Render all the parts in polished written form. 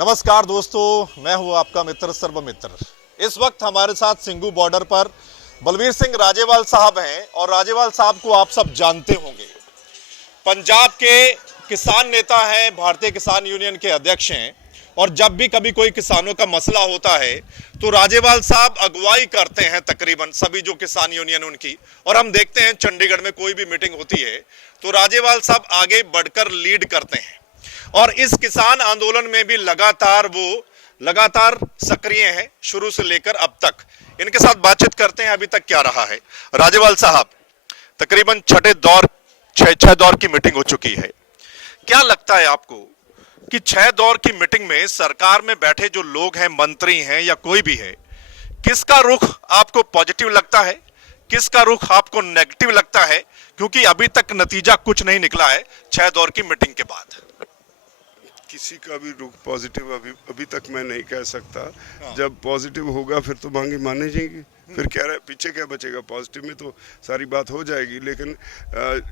नमस्कार दोस्तों, मैं हूं आपका मित्र सर्वमित्र। इस वक्त हमारे साथ सिंघू बॉर्डर पर बलवीर सिंह राजेवाल साहब हैं और राजेवाल साहब को आप सब जानते होंगे। पंजाब के किसान नेता हैं, भारतीय किसान यूनियन के अध्यक्ष हैं और जब भी कभी कोई किसानों का मसला होता है तो राजेवाल साहब अगुवाई करते हैं तकरीबन सभी जो किसान यूनियन उनकी। और हम देखते हैं चंडीगढ़ में कोई भी मीटिंग होती है तो राजेवाल साहब आगे बढ़कर लीड करते हैं और इस किसान आंदोलन में भी लगातार सक्रिय हैं शुरू से लेकर अब तक। इनके साथ बातचीत करते हैं अभी तक क्या रहा है। राजेवाल साहब, तकरीबन छह दौर की मीटिंग हो चुकी है। क्या लगता है आपको कि 6 दौर की मीटिंग में सरकार में बैठे जो लोग हैं, मंत्री हैं या कोई भी है, किसका रुख आपको पॉजिटिव लगता है, किसका रुख आपको नेगेटिव लगता है? क्योंकि अभी तक नतीजा कुछ नहीं निकला है 6 दौर की मीटिंग के बाद। किसी का भी रुख पॉजिटिव अभी तक मैं नहीं कह सकता। जब पॉजिटिव होगा फिर तो मांगे माने जाएंगी, फिर क्या पीछे क्या बचेगा। पॉजिटिव में तो सारी बात हो जाएगी, लेकिन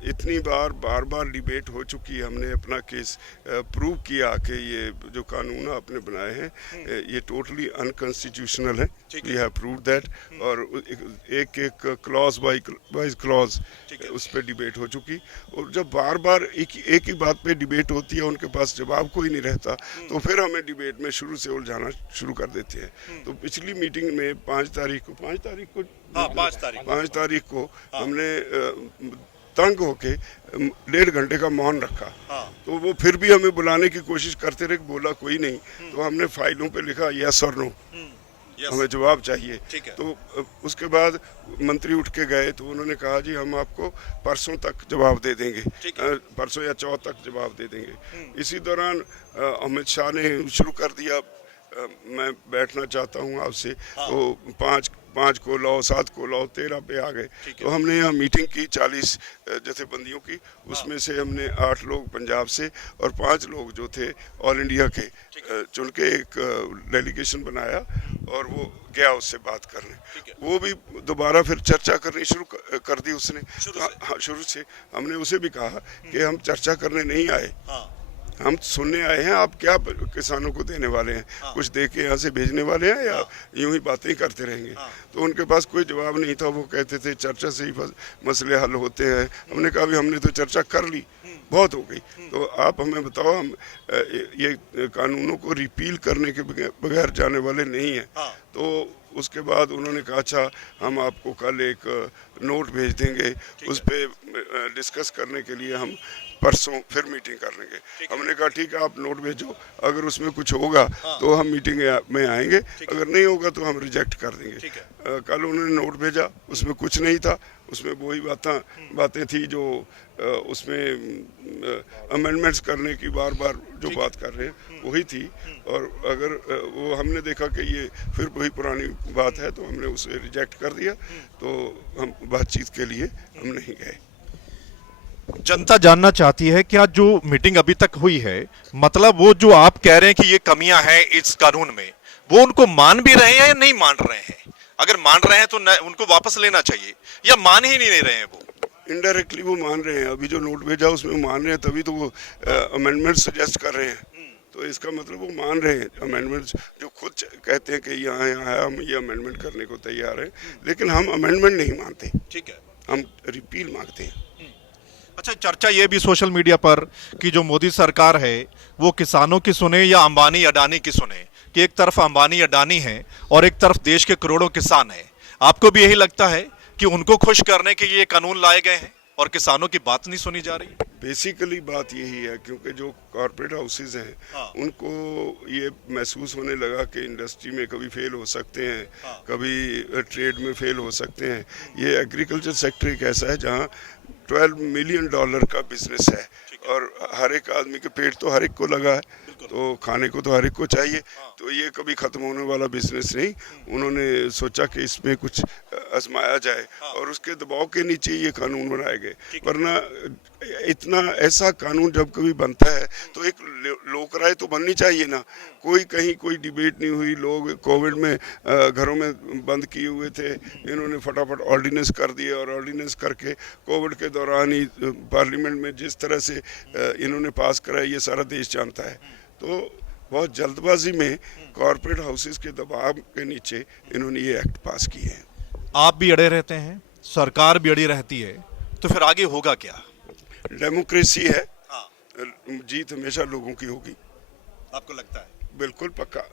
इतनी बार डिबेट हो चुकी है। हमने अपना केस प्रूव किया कि ये जो कानून आपने बनाए हैं ये टोटली अनकॉन्स्टिट्यूशनल है। We have proved that. और एक क्लॉज वाइज क्लॉज उस पर डिबेट हो चुकी। और जब बार एक ही बात पे डिबेट होती है, उनके पास जवाब कोई नहीं रहता, तो फिर हमें डिबेट में शुरू से उलझाना शुरू कर देते हैं। तो पिछली मीटिंग में 5 तारीख को हमने तंग होके 1.5 घंटे का मौन रखा। तो वो फिर भी हमें बुलाने की कोशिश करते रहे, बोला कोई नहीं। तो हमने फाइलों पे लिखा यस और नो, हमें जवाब चाहिए। तो उसके बाद मंत्री उठ के गए तो उन्होंने कहा जी हम आपको परसों तक जवाब दे देंगे, परसों या चौथ तक जवाब दे देंगे। इसी दौरान अमित शाह ने शुरू कर दिया मैं बैठना चाहता हूँ आपसे। तो 5 को लाओ, 7 को लाओ, 13 पे आ गए। तो हमने यहाँ मीटिंग की 40 जथेबंदियों की। उसमें से हमने 8 लोग पंजाब से और 5 लोग जो थे ऑल इंडिया के चुन के एक डेलीगेशन बनाया और वो गया उससे बात करने। वो भी दोबारा फिर चर्चा करनी शुरू कर दी उसने। शुरू से हमने उसे भी कहा कि हम चर्चा करने नहीं आए, हम सुनने आए हैं। आप क्या किसानों को देने वाले हैं? कुछ दे के यहाँ से भेजने वाले हैं या यूं ही बातें करते रहेंगे? तो उनके पास कोई जवाब नहीं था। वो कहते थे चर्चा से ही मसले हल होते हैं। हमने कहा भी हमने तो चर्चा कर ली, बहुत हो गई। तो आप हमें बताओ, हम ये कानूनों को रिपील करने के बगैर जाने वाले नहीं हैं। तो उसके बाद उन्होंने कहा अच्छा हम आपको कल एक नोट भेज देंगे, उस पर डिस्कस करने के लिए हम परसों फिर मीटिंग कर लेंगे। हमने कहा ठीक है, आप नोट भेजो, अगर उसमें कुछ होगा तो हम मीटिंग में आएंगे, अगर नहीं होगा तो हम रिजेक्ट कर देंगे। कल उन्होंने नोट भेजा, उसमें कुछ नहीं था। उसमें वही बातें थी जो उसमें अमेंडमेंट्स करने की बार जो बात कर रहे हैं वही थी। और अगर वो हमने देखा कि ये फिर वही पुरानी बात है तो हमने उसे रिजेक्ट कर दिया। तो हम बातचीत के लिए हम नहीं गए। जनता जानना चाहती है क्या जो मीटिंग अभी तक हुई है, मतलब वो जो आप कह रहे हैं कि ये कमियां हैं इस कानून में, वो उनको मान भी रहे हैं या नहीं मान रहे हैं? अगर मान रहे हैं तो उनको वापस लेना चाहिए, या मान ही नहीं रहे हैं? वो इनडायरेक्टली वो मान रहे हैं। अभी जो नोट भेजा उसमें मान रहे हैं, तभी तो वो अमेंडमेंट सजेस्ट कर रहे हैं। तो इसका मतलब वो मान रहे हैं अमेंडमेंट्स, जो खुद कहते हैं कि यहाँ है हम ये अमेंडमेंट करने को तैयार हैं, लेकिन हम अमेंडमेंट नहीं मानते। ठीक है, हम रिपील मांगते हैं। अच्छा, चर्चा ये भी सोशल मीडिया पर कि जो मोदी सरकार है वो किसानों की सुने या अंबानी अडानी की सुने, कि एक तरफ अंबानी अडानी है और एक तरफ देश के करोड़ों किसान हैं। आपको भी यही लगता है कि उनको खुश करने के ये कानून लाए गए हैं और किसानों की बात नहीं सुनी जा रही? बेसिकली बात यही है, क्योंकि जो कॉर्पोरेट हाउसेज हैं उनको ये महसूस होने लगा कि इंडस्ट्री में कभी फेल हो सकते हैं, कभी ट्रेड में फेल हो सकते हैं। ये एग्रीकल्चर सेक्टर एक ऐसा है जहाँ $12 मिलियन का बिजनेस है और हर एक आदमी के पेट तो हर एक को लगा है, तो खाने को तो हर एक को चाहिए। तो ये कभी ख़त्म होने वाला बिजनेस नहीं। उन्होंने सोचा कि इसमें कुछ आजमाया जाए और उसके दबाव के नीचे ये कानून बनाए गए। वरना इतना ऐसा कानून जब कभी बनता है तो एक लोक राय तो बननी चाहिए ना। कहीं कोई डिबेट नहीं हुई। लोग कोविड में घरों में बंद किए हुए थे, इन्होंने फटाफट ऑर्डिनेंस कर दिए और ऑर्डिनेंस करके कोविड के दौरान ही पार्लियामेंट में जिस तरह से इन्होंने पास कराया ये सारा देश जानता है। तो बहुत जल्दबाजी में कॉरपोरेट हाउसेस के दबाव के नीचे इन्होंने ये एक्ट पास किए हैं। आप भी अड़े रहते हैं, सरकार भी अड़ी रहती है, तो फिर आगे होगा क्या? डेमोक्रेसी है, हाँ, जीत हमेशा लोगों की होगी। आपको लगता है? बिल्कुल पक्का,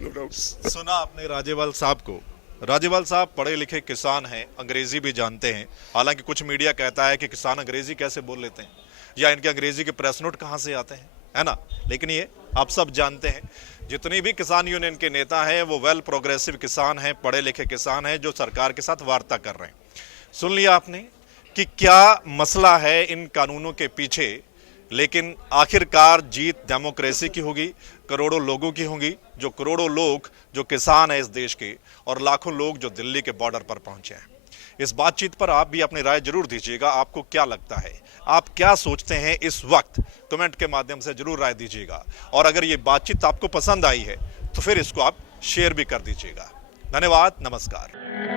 नो डाउट। सुना आपने राजेवाल साहब को। राजेवाल साहब पढ़े लिखे किसान हैं, अंग्रेजी भी जानते हैं। हालांकि कुछ मीडिया कहता है कि किसान अंग्रेजी कैसे बोल लेते हैं, या इनके अंग्रेजी के प्रेस नोट कहां से आते हैं, है ना। लेकिन ये आप सब जानते हैं, जितनी भी किसान यूनियन के नेता हैं वो वेल प्रोग्रेसिव किसान हैं, पढ़े लिखे किसान हैं, जो सरकार के साथ वार्ता कर रहे हैं। सुन लिया आपने कि क्या मसला है इन कानूनों के पीछे, लेकिन आखिरकार जीत डेमोक्रेसी की होगी, करोड़ों लोगों की होगी, जो करोड़ों लोग जो किसान है इस देश के, और लाखों लोग जो दिल्ली के बॉर्डर पर पहुंचे हैं। इस बातचीत पर आप भी अपनी राय जरूर दीजिएगा। आपको क्या लगता है, आप क्या सोचते हैं इस वक्त, कमेंट के माध्यम से जरूर राय दीजिएगा। और अगर ये बातचीत आपको पसंद आई है तो फिर इसको आप शेयर भी कर दीजिएगा। धन्यवाद, नमस्कार।